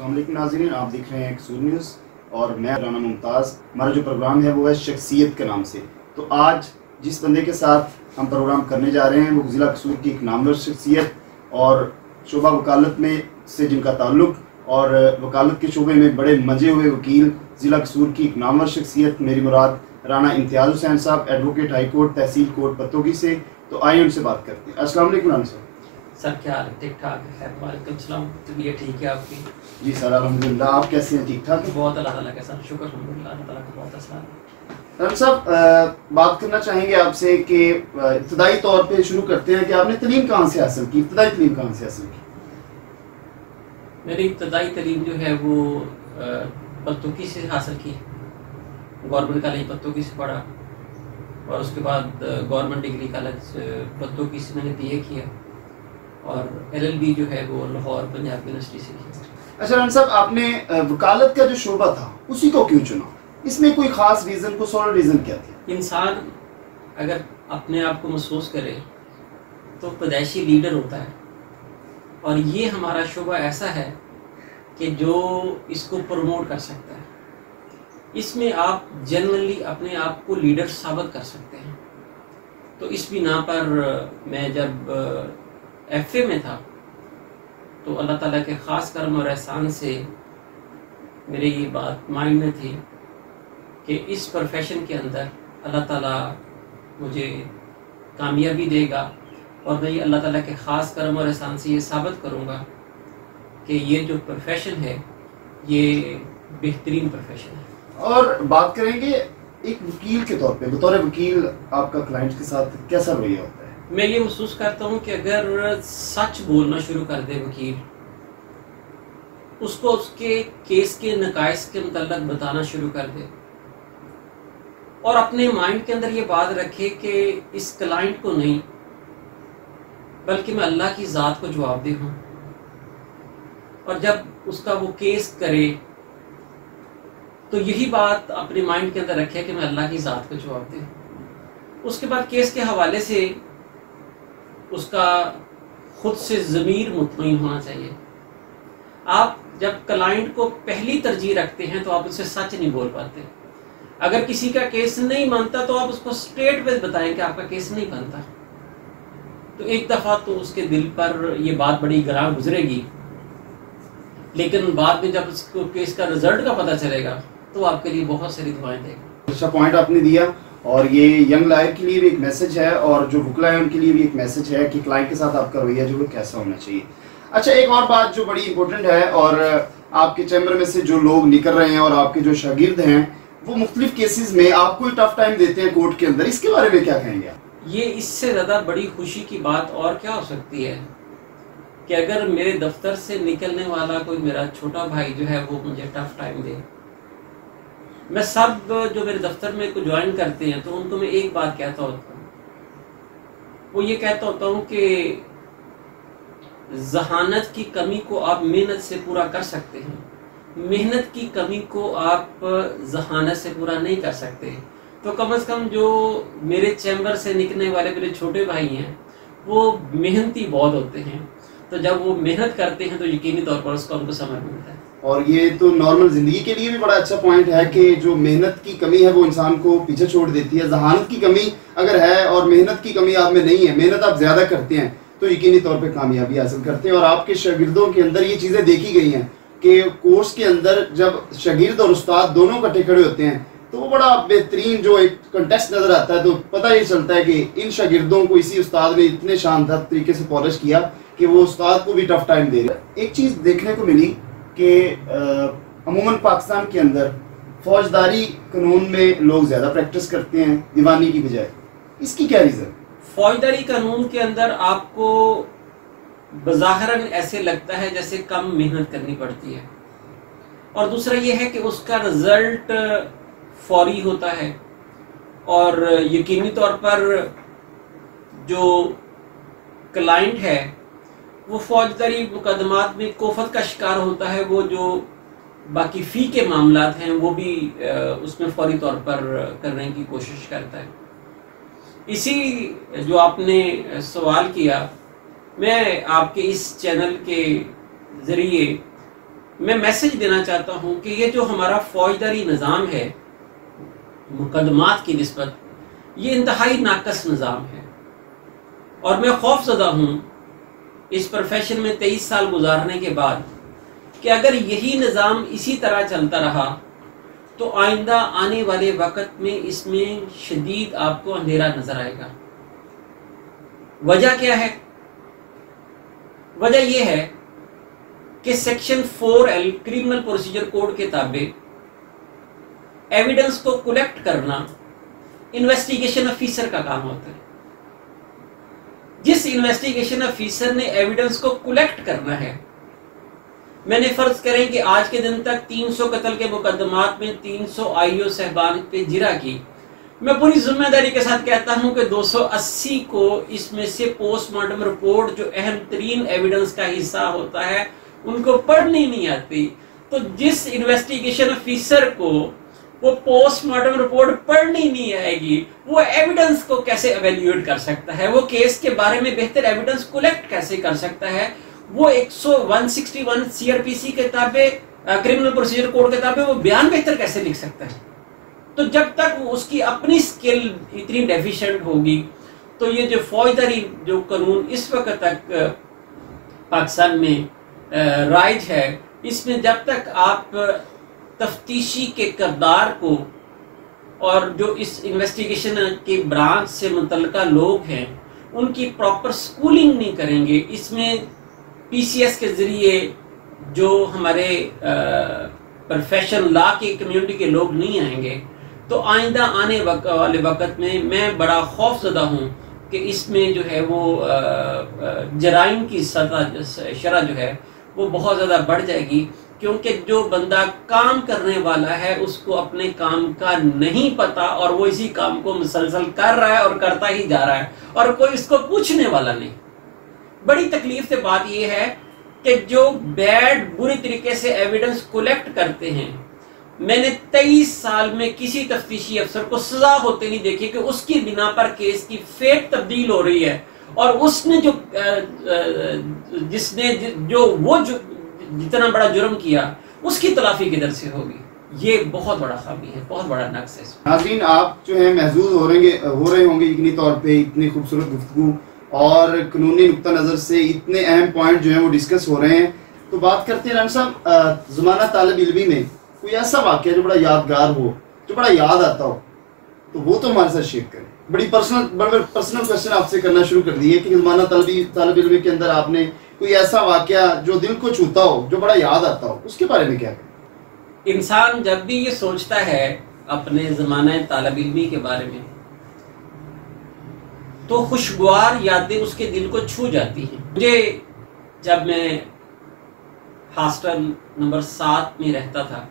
السلام علیکم ناظرین، آپ دیکھ رہے ہیں قصور نیوز اور میں رانا ممتاز۔ ہمارا جو پروگرام ہے وہ ہے شخصیت کے نام سے۔ تو آج جس بندے کے ساتھ ہم پروگرام کرنے جا رہے ہیں وہ ضلع قصور کی ایک نامور شخصیت اور شعبہ وکالت میں سے جن کا تعلق اور وکالت کے شعبے میں بڑے منجے ہوئے وکیل، ضلع قصور کی ایک نامور شخصیت، میری مراد رانا امتیاز حسین صاحب، ایڈوکیٹ ہائی کورٹ تحصیل کورٹ پتوکی سے۔ تو آئیے ان سے بات کرتے ہیں۔ السلام علیکم رانا صاحب۔ سر کیا حال ہے؟ ٹھیک ٹھاک ہے؟ وعلیکم السلام۔ طبیعت ٹھیک ہے آپ کی؟ جی سر الحمدللہ، آپ کیسے ہیں؟ ٹھیک ٹھاک؟ بہت اللہ تعالیٰ کا سر شکر، الحمدللہ اللہ تعالیٰ کا بہت احسان ہے۔ رانا صاحب بات کرنا چاہیں گے آپ سے کہ ابتدائی طور پہ شروع کرتے ہیں کہ آپ نے تعلیم کہاں سے حاصل کی، ابتدائی تعلیم کہاں سے حاصل کی؟ میری ابتدائی تعلیم جو ہے وہ پتوکی سے حاصل کی، گورنمنٹ کالج پتوکی سے پڑھا، اور اس کے بعد گورنمنٹ ڈگری کالج پتوکی سے میں نے بی اے کیا، اور ایل ایل بی جو ہے وہ لاہور پنجاب یونیورسٹی سے کیا۔ اچھا رانا صاحب، آپ نے وکالت کا جو شعبہ تھا اسی کو کیوں چنا؟ اس میں کوئی خاص ریزن، کوئی سولid ریزن کیا تھا؟ انسان اگر اپنے آپ کو محسوس کرے تو پیدائشی لیڈر ہوتا ہے، اور یہ ہمارا شعبہ ایسا ہے کہ جو اس کو پروموٹ کر سکتا ہے۔ اس میں آپ جنرلی اپنے آپ کو لیڈر ثابت کر سکتے ہیں۔ تو اس بنا پر میں جب ایف اے میں تھا تو اللہ تعالیٰ کے خاص کرم اور احسان سے میرے یہ بات مائنڈ میں تھی کہ اس پروفیشن کے اندر اللہ تعالیٰ مجھے کامیابی دے گا، اور میں یہ اللہ تعالیٰ کے خاص کرم اور احسان سے یہ ثابت کروں گا کہ یہ جو پروفیشن ہے یہ بہترین پروفیشن ہے۔ اور بات کریں گے ایک وکیل کے طور پہ، بطور وکیل آپ کا کلائنٹ کے ساتھ کیسا رویہ ہوتا ہے؟ میں یہ محسوس کرتا ہوں کہ اگر سچ بولنا شروع کر دے وکیل، اس کو اس کے کیس کے نقائص کے متعلق بتانا شروع کر دے، اور اپنے مائنڈ کے اندر یہ بات رکھے کہ اس کلائنٹ کو نہیں بلکہ میں اللہ کی ذات کو جواب دہ ہوں، اور جب اس کا وہ کیس کرے تو یہی بات اپنے مائنڈ کے اندر رکھے کہ میں اللہ کی ذات کو جواب دہ ہوں۔ اس کے بعد کیس کے حوالے سے اس کا خود سے ضمیر مطمئن ہونا چاہیے۔ آپ جب کلائنٹ کو پہلی ترجیح رکھتے ہیں تو آپ اس سے سچ نہیں بول پاتے۔ اگر کسی کا کیس نہیں بنتا تو آپ اس کو اسٹریٹ ویز بتائیں کہ آپ کا کیس نہیں بنتا، تو ایک دفعہ تو اس کے دل پر یہ بات بڑی گراں گزرے گی، لیکن بعد میں جب اس کو کیس کا رزلٹ کا پتہ چلے گا تو آپ کے لیے بہت ساری دعائیں دے گا۔ اچھا پوائنٹ آپ نے دیا، اور یہ ینگ لائر کے لیے بھی ایک میسج ہے، اور جو وکلا ہے ان کے لیے بھی ایک میسج ہے کہ کلائنٹ کے ساتھ آپ کا رویہ جو ہے کیسا ہونا چاہیے۔ اچھا ایک اور بات جو بڑی امپورٹنٹ ہے، اور آپ کے چیمبر میں سے جو لوگ نکل رہے ہیں اور آپ کے جو شاگرد ہیں وہ مختلف کیسز میں آپ کو ٹف ٹائم دیتے ہیں کورٹ کے اندر، اس کے بارے میں کیا کہیں گے آپ؟ یہ اس سے زیادہ بڑی خوشی کی بات اور کیا ہو سکتی ہے کہ اگر میرے دفتر سے نکلنے والا کوئی میرا چھوٹا بھائی جو ہے وہ مجھے ٹف ٹائم دے۔ میں سب جو میرے دفتر میں کو جوائن کرتے ہیں تو ان کو میں ایک بات کہتا ہوتا ہوں، وہ یہ کہتا ہوتا ہوں کہ ذہانت کی کمی کو آپ محنت سے پورا کر سکتے ہیں، محنت کی کمی کو آپ ذہانت سے پورا نہیں کر سکتے۔ تو کم از کم جو میرے چیمبر سے نکلنے والے میرے چھوٹے بھائی ہیں وہ محنتی بہت ہوتے ہیں، تو جب وہ محنت کرتے ہیں تو یقینی طور پر اس کا ان کو ثمر ملتا ہے۔ اور یہ تو نارمل زندگی کے لیے بھی بڑا اچھا پوائنٹ ہے کہ جو محنت کی کمی ہے وہ انسان کو پیچھے چھوڑ دیتی ہے۔ ذہانت کی کمی اگر ہے اور محنت کی کمی آپ میں نہیں ہے، محنت آپ زیادہ کرتے ہیں تو یقینی طور پہ کامیابی حاصل کرتے ہیں۔ اور آپ کے شاگردوں کے اندر یہ چیزیں دیکھی گئی ہیں کہ کورس کے اندر جب شاگرد اور استاد دونوں کٹھے کھڑے ہوتے ہیں تو وہ بڑا بہترین جو ایک کنٹیسٹ نظر آتا ہے، تو پتہ یہ چلتا ہے کہ ان شاگردوں کو اسی استاد نے اتنے شاندار طریقے سے پالش کیا کہ وہ استاد کو بھی ٹف ٹائم دے رہے ہیں۔ ایک چیز دیکھنے کو ملی کہ عموماً پاکستان کے اندر فوجداری قانون میں لوگ زیادہ پریکٹس کرتے ہیں دیوانی کی بجائے، اس کی کیا ریزن؟ فوجداری قانون کے اندر آپ کو بظاہراً ایسے لگتا ہے جیسے کم محنت کرنی پڑتی ہے، اور دوسرا یہ ہے کہ اس کا رزلٹ فوری ہوتا ہے، اور یقینی طور پر جو کلائنٹ ہے وہ فوجداری مقدمات میں کوفت کا شکار ہوتا ہے، وہ جو باقی فی کے معاملات ہیں وہ بھی اس میں فوری طور پر کرنے کی کوشش کرتا ہے۔ اسی جو آپ نے سوال کیا، میں آپ کے اس چینل کے ذریعے میں میسج دینا چاہتا ہوں کہ یہ جو ہمارا فوجداری نظام ہے مقدمات کی نسبت، یہ انتہائی ناقص نظام ہے، اور میں خوف زدہ ہوں اس پروفیشن میں 23 سال گزارنے کے بعد کہ اگر یہی نظام اسی طرح چلتا رہا تو آئندہ آنے والے وقت میں اس میں شدید آپ کو اندھیرا نظر آئے گا۔ وجہ کیا ہے؟ وجہ یہ ہے کہ section 4L criminal procedure code کے تابع ایویڈنس کو کلیکٹ کرنا انویسٹیگیشن افیسر کا کام ہوتا ہے۔ جس انویسٹیگیشن افیسر نے ایویڈنس کو کلیکٹ کرنا ہے، میں نے فرض کریں کہ آج کے دن تک 300 قتل کے مقدمات میں 300 آئیو صاحبان پہ جرا کی، میں پوری ذمہ داری کے ساتھ کہتا ہوں کہ 280 کو اس میں سے پوسٹ مارٹم رپورٹ جو اہم ترین ایویڈنس کا حصہ ہوتا ہے ان کو پڑھنی نہیں آتی۔ تو جس انویسٹیگیشن افیسر کو وہ پوسٹ مارٹم رپورٹ پڑھنی نہیں آئے گی، وہ ایویڈنس کو کیسے ایویلیویٹ کر سکتا ہے؟ وہ کیس کے بارے میں بہتر ایویڈنس کلیکٹ کیسے کر سکتا ہے؟ وہ 161 CRPC کے تابع کرمنل پروسیجر کوڈ کے تابع وہ بیان بہتر کیسے لکھ سکتا ہے؟ تو جب تک اس کی اپنی سکل اتنی ڈیفیشنٹ ہوگی تو یہ جو فوجداری جو قانون اس وقت تک پاکستان میں رائج ہے، اس میں جب تک آپ تفتیشی کے کردار کو اور جو اس انویسٹیگیشن کے برانچ سے متعلقہ لوگ ہیں ان کی پراپر سکولنگ نہیں کریں گے، اس میں PCS کے ذریعے جو ہمارے پروفیشن لا کی کمیونٹی کے لوگ نہیں آئیں گے، تو آئندہ آنے والے وقت میں بڑا خوف زدہ ہوں کہ اس میں جو ہے وہ جرائم کی شرح جو ہے وہ بہت زیادہ بڑھ جائے گی، کیونکہ جو بندہ کام کرنے والا ہے اس کو اپنے کام کا نہیں پتا اور وہ اسی کام کو مسلسل کر رہا ہے اور کرتا ہی جا رہا ہے اور کوئی اس کو پوچھنے والا نہیں۔ بڑی تکلیف سے بات یہ ہے کہ جو بری طریقے سے ایویڈنس کلیکٹ کرتے ہیں، میں نے 23 سال میں کسی تفتیشی افسر کو سزا ہوتے نہیں دیکھی کہ اس کی بنا پر کیس کی فیٹ تبدیل ہو رہی ہے اور اس نے جو جتنا بڑا جرم کیا اس کی تلافی کدھر سے ہوگی؟ یہ بہت بڑا خامی ہے، بہت بڑا نقص ہے۔ ناظرین، آپ جو ہے محظوظ ہو رہے ہوں گے یقینی طور پہ اتنی خوبصورت گفتگو اور قانونی نقطہ نظر سے اتنے اہم پوائنٹ جو ہیں وہ ڈسکس ہو رہے ہیں۔ تو بات کرتے ہیں رحم صاحب، زمانہ طالب علمی میں کوئی ایسا واقعہ جو بڑا یادگار ہو، جو بڑا یاد آتا ہو، تو وہ تو ہمارے ساتھ شیئر کریں۔ بڑے پرسنل کوشچن آپ سے کرنا شروع کر دیے کہ زمانہ طالب علمی کے اندر آپ نے کوئی ایسا واقعہ جو دل کو چھوتا ہو، جو بڑا یاد آتا ہو، اس کے بارے میں کیا کہیں؟ انسان جب بھی یہ سوچتا ہے اپنے زمانہ طالب علمی کے بارے میں تو خوشگوار یادیں اس کے دل کو چھو جاتی ہیں۔ مجھے جب میں ہاسٹل نمبر 7 میں رہتا تھا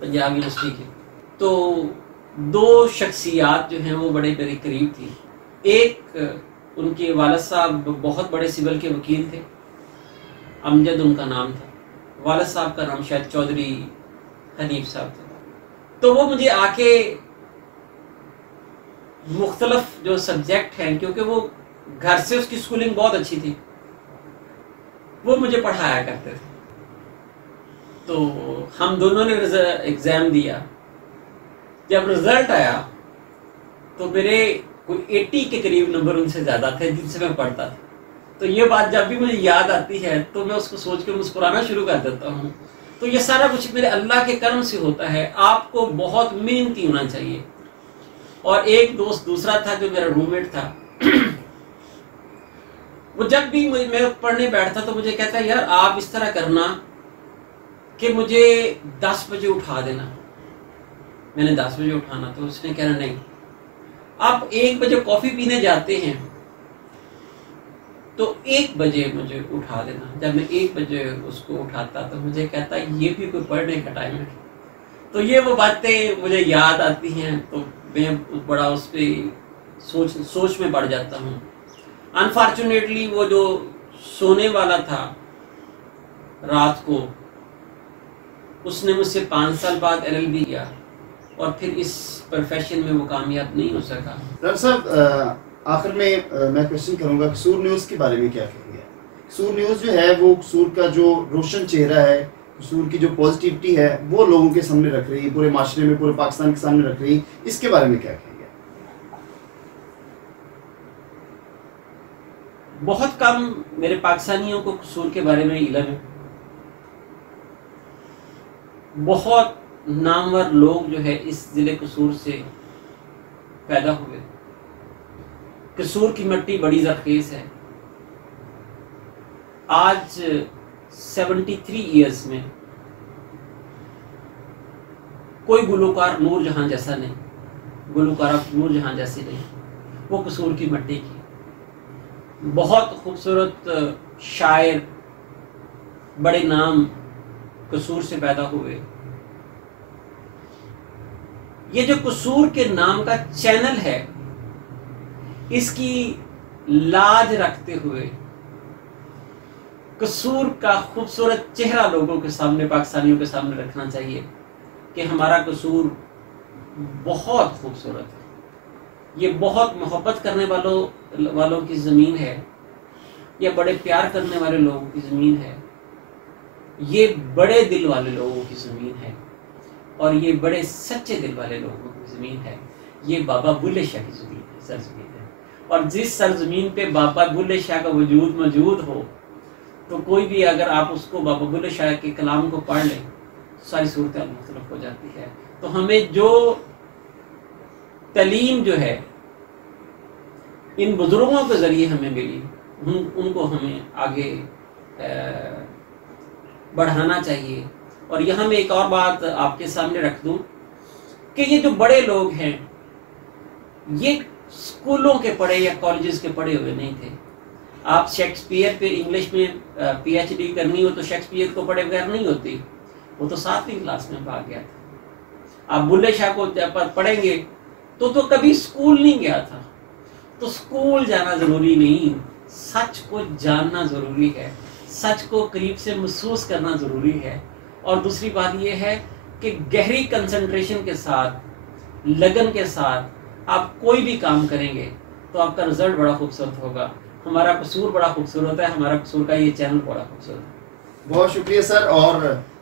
پنجاب یونیورسٹی کے، تو 2 شخصیات جو ہیں وہ بڑے قریب تھی۔ ایک ان کے والد صاحب بہت بڑے سول کے وکیل تھے، امجد ان کا نام تھا، والد صاحب کا نام شاید چودھری حنیف صاحب تھا۔ تو وہ مجھے آ کے مختلف جو سبجیکٹ ہیں، کیونکہ وہ گھر سے اس کی سکولنگ بہت اچھی تھی، وہ مجھے پڑھایا کرتے تھے۔ تو ہم دونوں نے ایگزام دیا، جب رزلٹ آیا تو میرے کوئی 80 کے قریب نمبر ان سے زیادہ تھے جن سے میں پڑھتا تھا۔ تو یہ بات جب بھی مجھے یاد آتی ہے تو میں اس کو سوچ کے مسکرانا شروع کر دیتا ہوں۔ تو یہ سارا کچھ میرے اللہ کے کرم سے ہوتا ہے۔ آپ کو بہت محنتی ہونا چاہیے۔ اور ایک دوست دوسرا تھا جو میرا روم میٹ تھا، وہ جب بھی میں پڑھنے بیٹھتا تو مجھے کہتا ہے یار آپ اس طرح کرنا کہ مجھے 10 بجے اٹھا دینا۔ میں نے 10 بجے اٹھانا تو اس نے کہنا نہیں، آپ 1 بجے کافی پینے جاتے ہیں تو 1 بجے مجھے اٹھا دینا۔ جب میں 1 بجے اس کو اٹھاتا تو مجھے کہتا یہ بھی کوئی پڑھنے کا ٹائم ہے۔ تو یہ وہ باتیں مجھے یاد آتی ہیں تو میں بڑا اس پہ سوچ میں پڑ جاتا ہوں۔ انفارچونیٹلی وہ جو سونے والا تھا رات کو، اس نے مجھ سے 5 سال بعد LLB کیا اور پھر اس پروفیشن میں وہ کامیاب نہیں ہو سکا۔ ڈاکٹر صاحب، آخر میں کوشچن کروں گا کہ سور نیوز کے بارے میں کیا کہیں گے؟ قصور نیوز جو ہے وہ قصور کا جو روشن چہرہ ہے، قصور کی جو پازیٹیوٹی ہے وہ لوگوں کے سامنے رکھ رہی، پورے معاشرے میں، پورے پاکستان کے سامنے رکھ رہی، اس کے بارے میں کیا کہیں گے؟ بہت کم میرے پاکستانیوں کو قصور کے بارے میں علم ہے. بہت نامور لوگ جو ہے اس ضلع قصور سے پیدا ہوئے. قصور کی مٹی بڑی زرخیز ہے. آج 73 ایئرز میں کوئی گلوکار نور جہاں جیسا نہیں، گلوکارہ نور جہاں جیسی نہیں. وہ قصور کی مٹی کی بہت خوبصورت شاعر، بڑے نام قصور سے پیدا ہوئے. یہ جو قصور کے نام کا چینل ہے، اس کی لاج رکھتے ہوئے قصور کا خوبصورت چہرہ لوگوں کے سامنے، پاکستانیوں کے سامنے رکھنا چاہیے کہ ہمارا قصور بہت خوبصورت ہے. یہ بہت محبت کرنے والوں کی زمین ہے، یہ بڑے پیار کرنے والے لوگوں کی زمین ہے، یہ بڑے دل والے لوگوں کی زمین ہے، اور یہ بڑے سچے دل والے لوگوں کی زمین ہے. یہ بابا بلے شاہ کی زمین ہے، سرزمین ہے. اور جس سرزمین پہ بابا بلے شاہ کا وجود موجود ہو تو کوئی بھی اگر آپ اس کو بابا بلے شاہ کے کلام کو پڑھ لیں ساری صورتحال مختلف ہو جاتی ہے. تو ہمیں جو تعلیم جو ہے ان بزرگوں کے ذریعے ہمیں ملی، ان کو ہمیں آگے بڑھانا چاہیے. اور یہاں میں ایک اور بات آپ کے سامنے رکھ دوں کہ یہ جو بڑے لوگ ہیں یہ اسکولوں کے پڑھے یا کالجز کے پڑھے ہوئے نہیں تھے. آپ شیکسپیئر پہ انگلش میں پی ایچ ڈی کرنی ہو تو شیکسپیئر کو پڑھے بغیر نہیں ہوتی. وہ تو 7ویں کلاس میں بھاگ گیا تھا. آپ بلے شاہ کو پڑھیں گے تو کبھی اسکول نہیں گیا تھا. تو اسکول جانا ضروری نہیں، سچ کو جاننا ضروری ہے، سچ کو قریب سے محسوس کرنا ضروری ہے. اور دوسری بات یہ ہے کہ گہری کنسنٹریشن کے ساتھ، لگن کے ساتھ آپ کوئی بھی کام کریں گے تو آپ کا رزلٹ بڑا خوبصورت ہوگا. ہمارا قصور بڑا خوبصورت ہے، ہمارا قصور کا یہ چینل بڑا خوبصورت ہے. بہت شکریہ سر، اور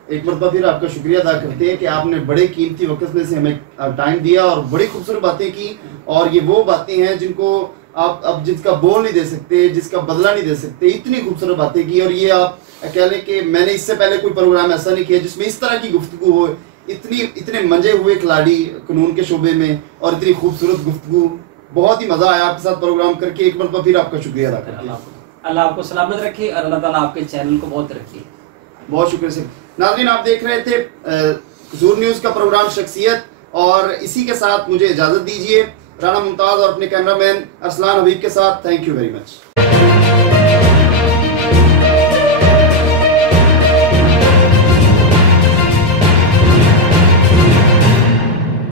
ایک مرتبہ پھر آپ کا شکریہ ادا کرتے ہیں کہ آپ نے بڑے قیمتی وقت میں سے ہمیں ٹائم دیا اور بڑی خوبصورت باتیں کی. اور یہ وہ باتیں ہیں جن کو آپ اب جس کا بول نہیں دے سکتے، جس کا بدلہ نہیں دے سکتے. اتنی خوبصورت باتیں کی. اور یہ آپ کہہ لیں کہ میں نے اس سے پہلے کوئی پروگرام ایسا نہیں کیا جس میں اس طرح کی گفتگو ہو. اتنے منجے ہوئے کھلاڑی قانون کے شعبے میں اور اتنی خوبصورت گفتگو. بہت ہی مزہ آیا آپ کے ساتھ پروگرام کر کے. ایک مرتبہ پھر آپ کا شکریہ ادا کرتے ہیں. اللہ آپ کو سلامت رکھے اور اللہ تعالیٰ آپ کے چینل کو بہت رکھے. بہت شکریہ سر. ناظرین، آپ دیکھ رہے تھے قصور نیوز کا پروگرام شخصیت، اور اسی کے ساتھ مجھے اجازت دیجیے رانا ممتاز اور اپنے کیمرہ مین ارسلان حبیب کے ساتھ. Thank you very much.